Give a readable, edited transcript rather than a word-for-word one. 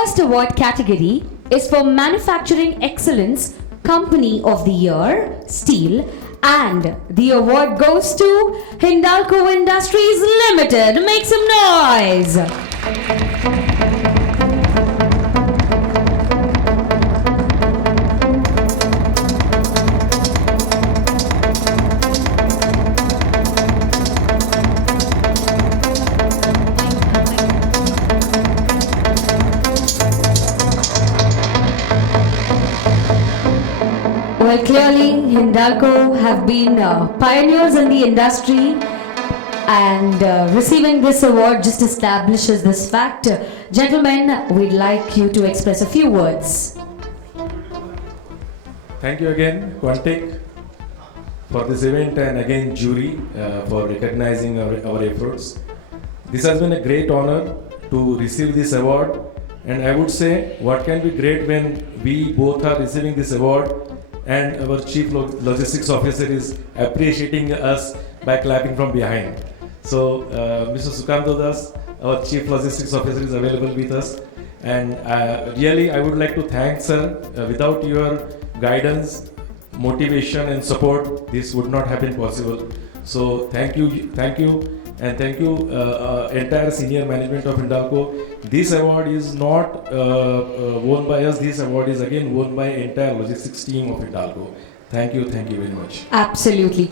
first award category is for Manufacturing Excellence Company of the Year, Steel, and the award goes to Hindalco Industries Ltd. Make some noise! Well, clearly, Hindalco have been pioneers in the industry, and receiving this award just establishes this fact. Gentlemen, we'd like you to express a few words. Thank you again, Quantic, for this event, and again, jury, for recognizing our efforts. This has been a great honor to receive this award, and I would say, what can be great when we both are receiving this award and our Chief Logistics Officer is appreciating us by clapping from behind. So, Mr. Sukanto Das, our Chief Logistics Officer, is available with us. And really, I would like to thank sir. Without your guidance, motivation and support, this would not have been possible. So, thank you, and thank you entire senior management of Hindalco. This award is not won by us. This award is again won by entire logistics team of Hindalco. Thank you very much. Absolutely.